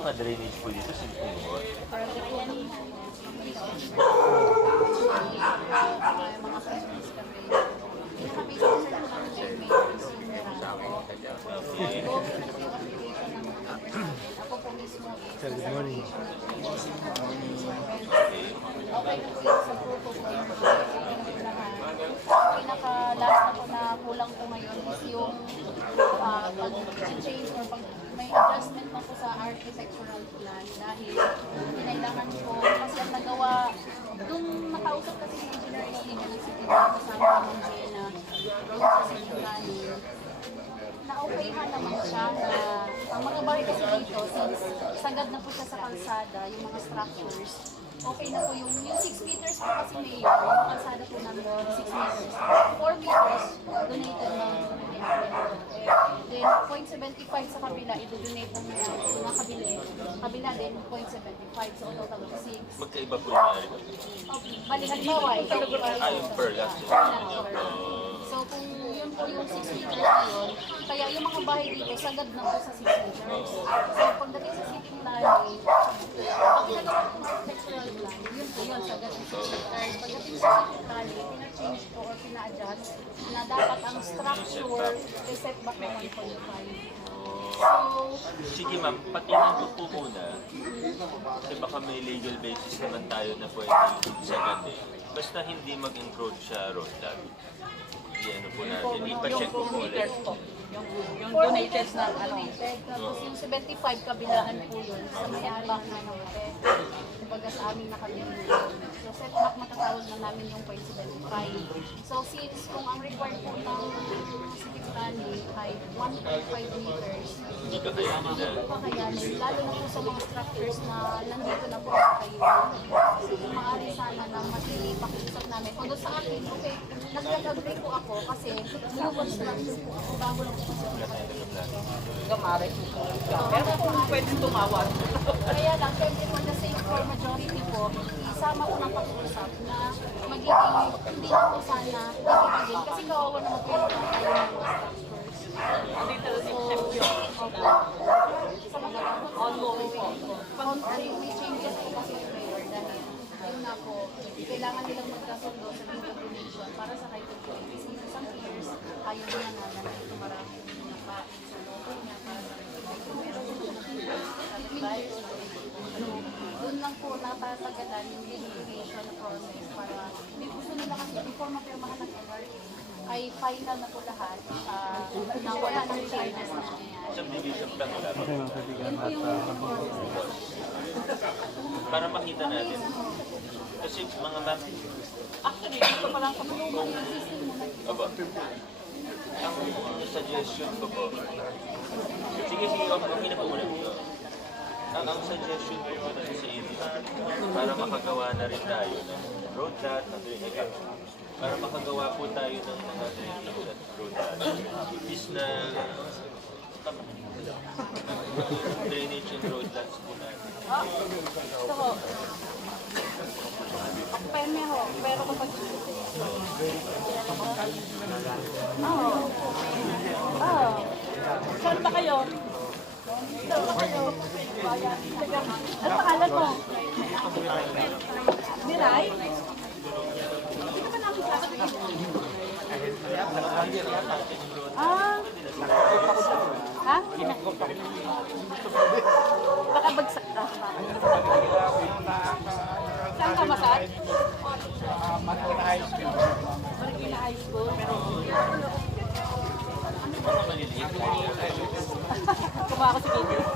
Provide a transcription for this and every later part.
mga drainage po dito, simple mo. Parang ganyan. mga Christmas kami. Pinaka-basic sa naman ay may consumer ako. Okay. Ako po mismo is Sir, good morning. Okay na po yun sa grupo ko. Pinaka-last na po na kulang ko ngayon is yung ah, pag-change or pag may adjustment na po sa architectural plan dahil kinailangan ko kasi ang nagawa nung nakausap kasi si engineer ng city na kasama ng Jenna yung sa city planning na-okayhan naman siya na ang mga bahay kasi dito, since sagad na po siya sa kalsada, yung mga structures, okay na po yung, yung 6 meters po kasi may yung kalsada po namin, 6 meters. 4 meters, donated ng Then, 0.75 sa kabila, i-donate ng mga kabila. Kabila din, 0.75. So, total of 6. Magkaiba po yung ko. Bali, halimbawa, ito Ah, yung per. So kung yun po yung 6 meters na yun, kaya yung mga bahay dito sagad na po sa 6 meters. So pagdating sa city planning, ang ginagawa kong architectural plan, yun po yun, sagad sa 6 meters. Pagdating sa city planning, pina-change ko or pina-adjust na dapat ang structure ay setback ng 1.5. So, Sige ma'am, patingin ko po muna. Kasi baka may legal basis naman tayo na pwede sagad eh. Basta hindi mag-encroach sa road lot. Yan po natin. Ipa-check ko po ulit. po. Yung, yung 4 donated na na ano. Tapos yung 75 kabilaan po yun sa may-ari ng Manote. Kumbaga sa aming nakabili. So setback matatawag na namin yung 0.75. So since kung ang required po ng city planning ay 1.5 meters, Hindi po kakayanin, lalo na po sa mga structures na nandito na po kayo. So maaari sana na makipakiusap namin. Kung sa akin, okay, nag-agree po ako kasi new construction po ako bago lang po kasi ako nakabili. Gamare. Pero kung pwede tumawag. Kaya lang, syempre for the sake for majority po, isama ko ng pag-uusap na magiging hindi na po sana ibibigin kasi kawawa po yung mga tayo ng mga structures. Dito So, opo. Sa mga Ongoing po. pag may changes po kasi yung mayor dahil yun na po, kailangan nilang magkasundo sa data donation para sa kahit po kasi isang years, ayaw niya na nandito marami nakain sa loob niya para sa meron po advice doon lang po natatagalan yung deliberation process para may gusto nila kasi before mapirmahan ng MRA ay final na po lahat uh, na wala nang changes na mangyayari. Subdivision plan wala pa. Para makita natin. Kasi mga ma'am, Actually, dito pa lang kami. Aba. Ang suggestion ko po. Sige, sige, okay na po muna. Ang, ang suggestion ko po dito sa inyo, para makagawa na rin tayo ng road lot, na drainage, para makagawa po tayo ng mga drainage at is na drainage and road lots po natin. Ito ho. Ang peme ho, pero kapag Oo. Oo. Saan ba kayo? Saan ba kayo? Ano pangalan mo? Miray? Ah. Ha? Baka bagsak ka. Saan ka masad? Marikina High School. Marikina High School. Kumakas sa gilid.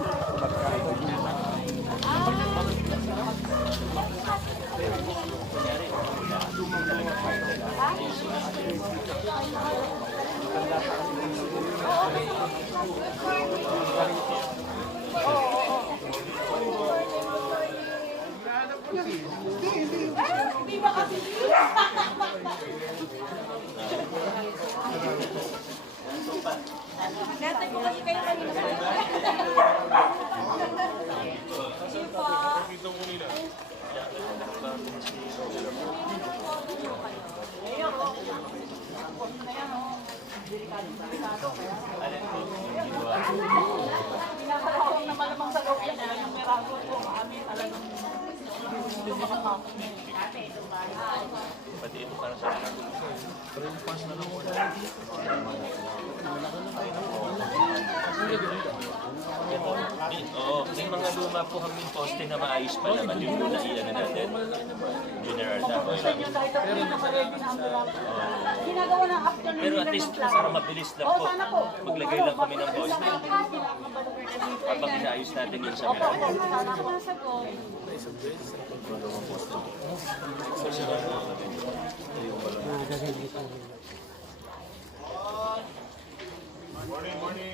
Pati ito para sa akin. Pero yung pass na lang ko. Malaki na tayo. Ito, may, oo, may mga luma po kaming poste na maayos pa naman yung muna iyan na natin. General Damoy. Ginagawa ng afternoon Pero at least para mabilis lang po. sana po. Maglagay lang kami ng poste. Habang inaayos natin yun sa Opo, meron. sana po nasagot. Morning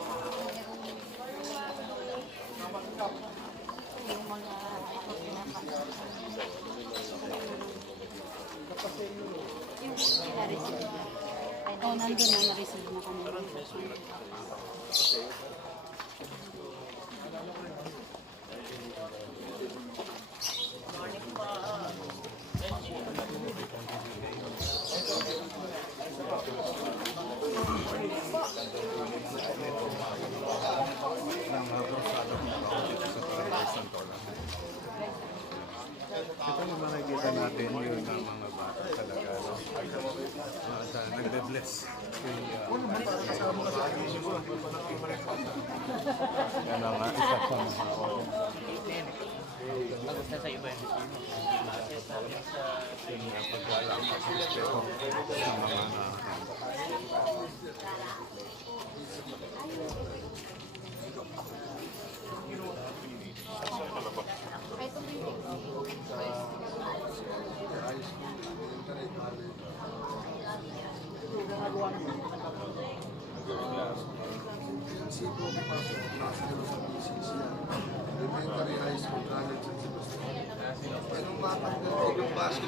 Dami. Oh, nandun na, na-receive na kami. Ito yung makikita natin yun ng mga bata talaga. No? Mga sa nagbe-bless. Yung, uh, Yan ang nga, isa sa mga pagwala sa respeto sa mga Era um mapa, um básico.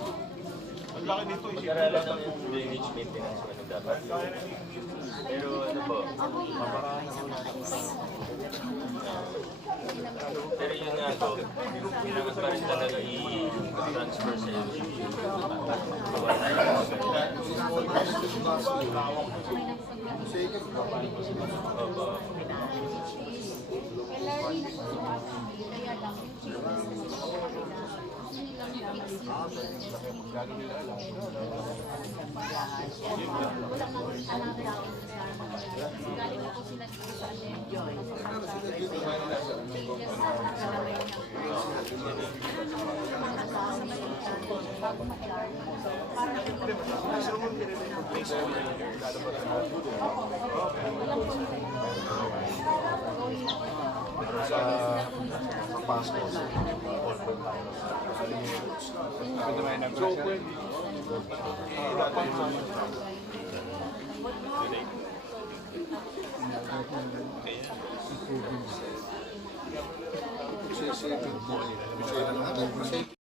pabasa na. Opo. Pag-aralan ng drainage maintenance ano dapat. Pero ano po, pero yun nga po, kailangan pa rin talaga i-transfer sa LGU. Gawa tayo ng. Opo. Elderly na po si Ate, kaya lang yung children hindi lang niya Wala nang alam daw Galing na po sila dito sa Enjoy. Bago mag-start.